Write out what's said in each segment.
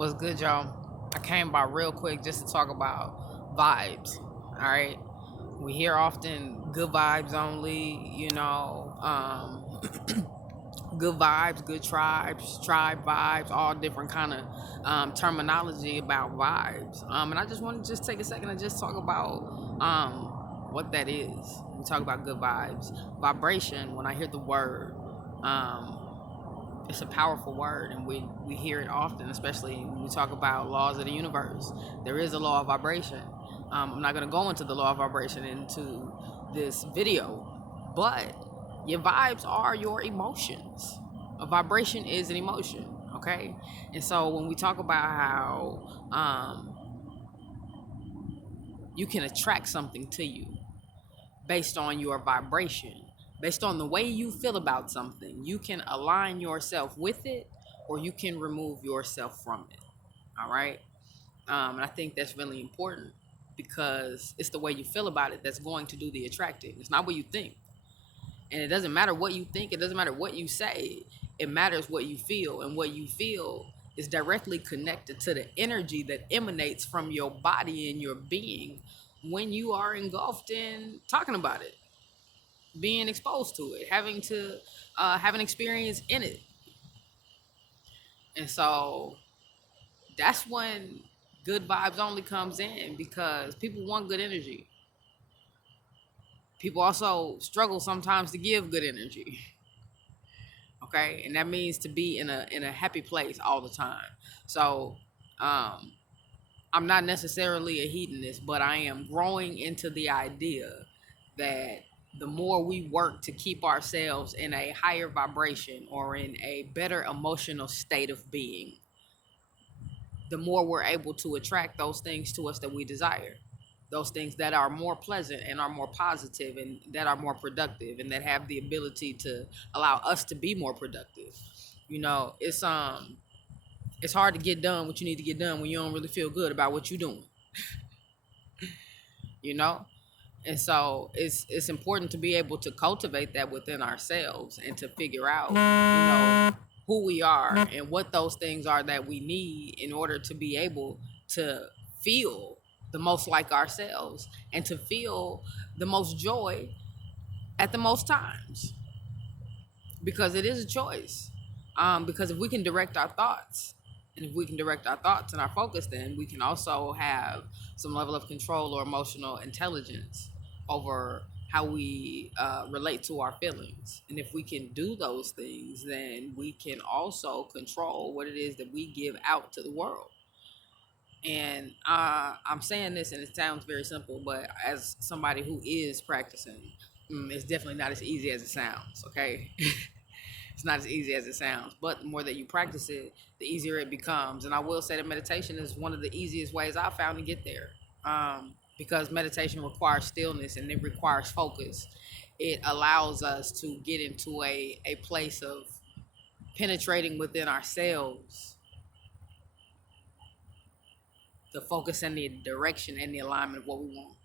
What's good, y'all? I came by real quick just to talk about vibes. All right, we hear often good vibes only. Good vibes, good tribes, tribe vibes, all different kind of terminology about vibes. And I just want to just take a second and just talk about what that is. We talk about good vibes, vibration. When I hear the word. It's a powerful word, and we hear it often, especially when we talk about laws of the universe. There is a law of vibration. I'm not going to go into the law of vibration into this video, but your vibes are your emotions. A vibration is an emotion, okay? And so when we talk about how you can attract something to you based on your vibration, based on the way you feel about something, you can align yourself with it or you can remove yourself from it. All right. And I think that's really important because it's the way you feel about it that's going to do the attracting. It's not what you think. And it doesn't matter what you think, it doesn't matter what you say, it matters what you feel. And what you feel is directly connected to the energy that emanates from your body and your being when you are engulfed in talking about it, being exposed to it, having to have an experience in it. And so that's when good vibes only comes in, because people want good energy. People also struggle sometimes to give good energy. Okay, and that means to be in a happy place all the time. So I'm not necessarily a hedonist, but I am growing into the idea that the more we work to keep ourselves in a higher vibration or in a better emotional state of being, the more we're able to attract those things to us that we desire. Those things that are more pleasant and are more positive and that are more productive and that have the ability to allow us to be more productive. It's hard to get done what you need to get done when you don't really feel good about what you're doing. you know? And so it's important to be able to cultivate that within ourselves and to figure out, who we are and what those things are that we need in order to be able to feel the most like ourselves and to feel the most joy at the most times. Because it is a choice. Because if we can direct our thoughts, and if we can direct our thoughts and our focus, then we can also have some level of control or emotional intelligence over how we relate to our feelings. And if we can do those things, then we can also control what it is that we give out to the world. And I'm saying this and it sounds very simple, but as somebody who is practicing, it's definitely not as easy as it sounds, okay? It's not as easy as it sounds, but the more that you practice it, the easier it becomes. And I will say that meditation is one of the easiest ways I've found to get there, because meditation requires stillness and it requires focus. It allows us to get into a place of penetrating within ourselves, the focus and the direction and the alignment of what we want.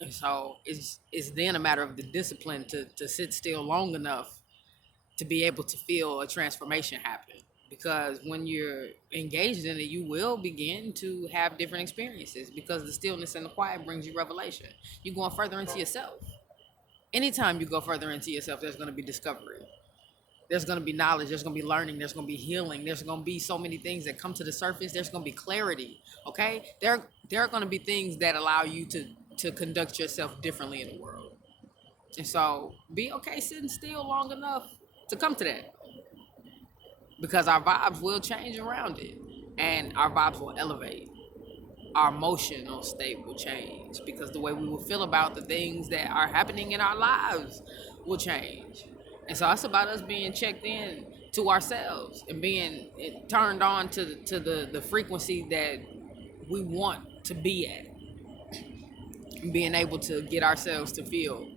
And so it's then a matter of the discipline to sit still long enough to be able to feel a transformation happen. Because when you're engaged in it, you will begin to have different experiences because the stillness and the quiet brings you revelation. You're going further into yourself. Anytime you go further into yourself, there's going to be discovery. There's going to be knowledge. There's going to be learning. There's going to be healing. There's going to be so many things that come to the surface. There's going to be clarity. Okay? There are going to be things that allow you to conduct yourself differently in the world. And so be okay sitting still long enough to come to that, because our vibes will change around it and our vibes will elevate. Our emotional state will change because the way we will feel about the things that are happening in our lives will change. And so it's about us being checked in to ourselves and being turned on to the frequency that we want to be at, and being able to get ourselves to feel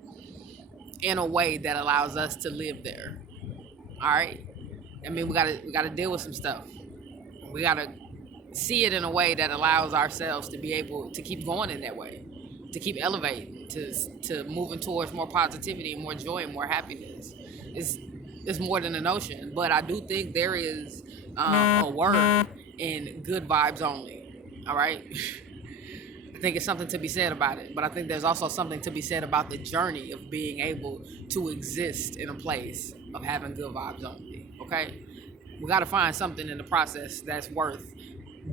in a way that allows us to live there. All right. I mean, we gotta deal with some stuff. We gotta see it in a way that allows ourselves to be able to keep going in that way, to keep elevating, to moving towards more positivity and more joy and more happiness. It's more than a notion, but I do think there is a word in good vibes only. All right. I think it's something to be said about it, but I think there's also something to be said about the journey of being able to exist in a place of having good vibes only. Okay. We got to find something in the process that's worth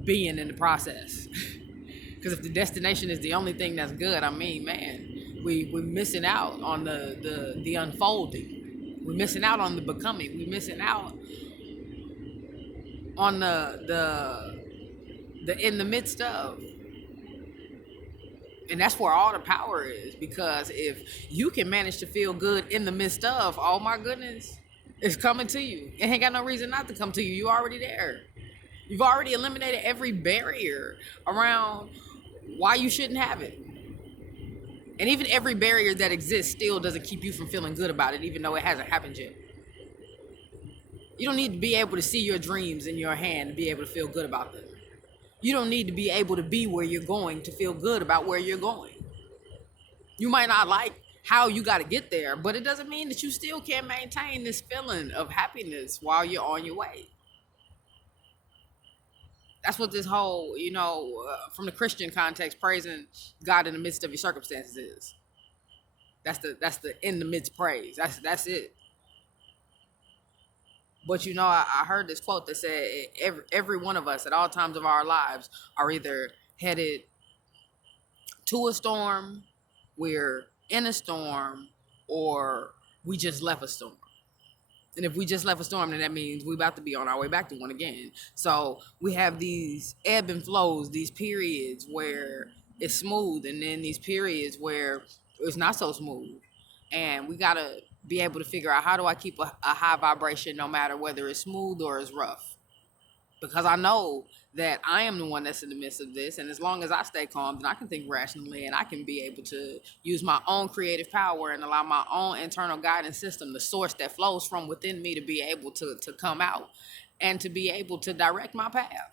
being in the process. Because if the destination is the only thing that's good, I mean, man, we're missing out on the unfolding. We're missing out on the becoming. We're missing out on the in the midst of. And that's where all the power is. Because if you can manage to feel good in the midst of, oh my goodness, it's coming to you. It ain't got no reason not to come to you. You're already there. You've already eliminated every barrier around why you shouldn't have it. And even every barrier that exists still doesn't keep you from feeling good about it, even though it hasn't happened yet. You don't need to be able to see your dreams in your hand to be able to feel good about them. You don't need to be able to be where you're going to feel good about where you're going. You might not like how you got to get there, but it doesn't mean that you still can't maintain this feeling of happiness while you're on your way. That's what this whole, from the Christian context, praising God in the midst of your circumstances is. That's the in the midst praise. That's it. But I heard this quote that said every one of us at all times of our lives are either headed to a storm, we're in a storm, or we just left a storm. And if we just left a storm, then that means we're about to be on our way back to one again. So we have these ebb and flows, these periods where it's smooth, and then these periods where it's not so smooth. And we got to be able to figure out, how do I keep a high vibration no matter whether it's smooth or it's rough? Because I know that I am the one that's in the midst of this. And as long as I stay calm, then I can think rationally, and I can be able to use my own creative power and allow my own internal guidance system, the source that flows from within me, to be able to come out and to be able to direct my path.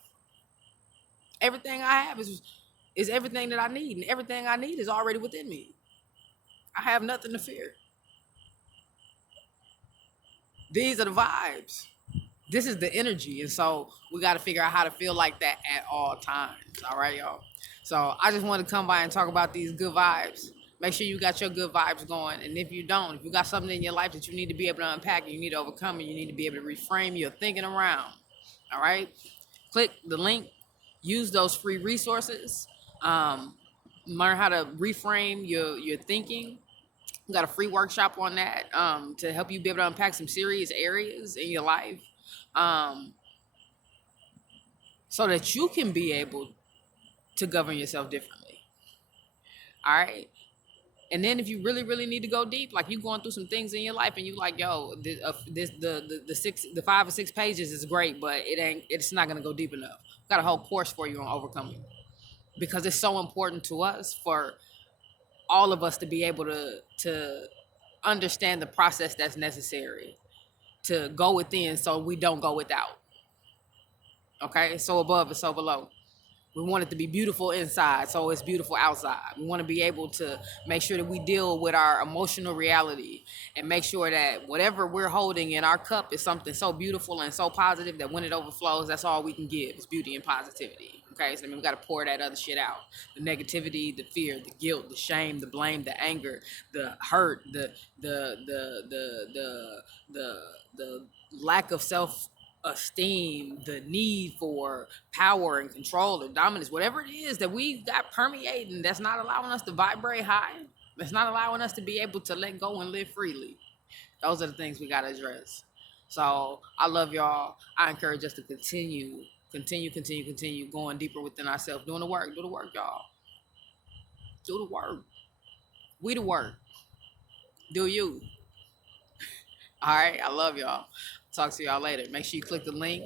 Everything I have is everything that I need. And everything I need is already within me. I have nothing to fear. These are the vibes. This is the energy. And so we got to figure out how to feel like that at all times. All right, y'all. So I just wanted to come by and talk about these good vibes. Make sure you got your good vibes going. And if you don't, if you got something in your life that you need to be able to unpack, you need to overcome, and you need to be able to reframe your thinking around. All right. Click the link. Use those free resources. Learn how to reframe your thinking. We got a free workshop on that to help you be able to unpack some serious areas in your life, so that you can be able to govern yourself differently. All right. And then if you really, really need to go deep, like you going through some things in your life and you like, yo, the 5 or 6 pages is great, but it's not going to go deep enough. Got a whole course for you on overcoming, because it's so important to us, for all of us to be able to understand the process that's necessary to go within, so we don't go without. Okay, so above and so below. We want it to be beautiful inside, so it's beautiful outside. We want to be able to make sure that we deal with our emotional reality, and make sure that whatever we're holding in our cup is something so beautiful and so positive that when it overflows, that's all we can give is beauty and positivity. Okay, so we got to pour that other shit out: the negativity, the fear, the guilt, the shame, the blame, the anger, the hurt, the lack of self-esteem, the need for power and control or dominance, whatever it is that we got permeating, that's not allowing us to vibrate high, that's not allowing us to be able to let go and live freely. Those are the things we got to address. So I love y'all. I encourage us to continue going deeper within ourselves, doing the work, y'all. Do the work. We the work. Do you. All right, I love y'all. Talk to y'all later. Make sure you click the link.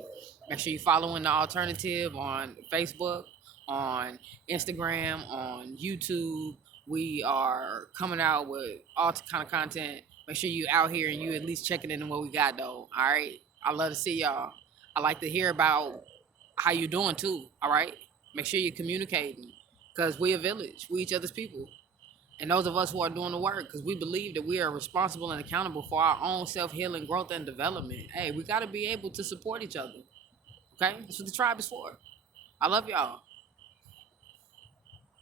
Make sure you following the alternative on Facebook, on Instagram, on YouTube. We are coming out with all kind of content. Make sure you out here and you at least checking in on what we got, though. All right. I love to see y'all. I like to hear about how you doing too. All right. Make sure you're communicating, because we a village. We each other's people. And those of us who are doing the work, because we believe that we are responsible and accountable for our own self-healing, growth, and development. Hey, we got to be able to support each other. Okay, that's what the tribe is for. I love y'all.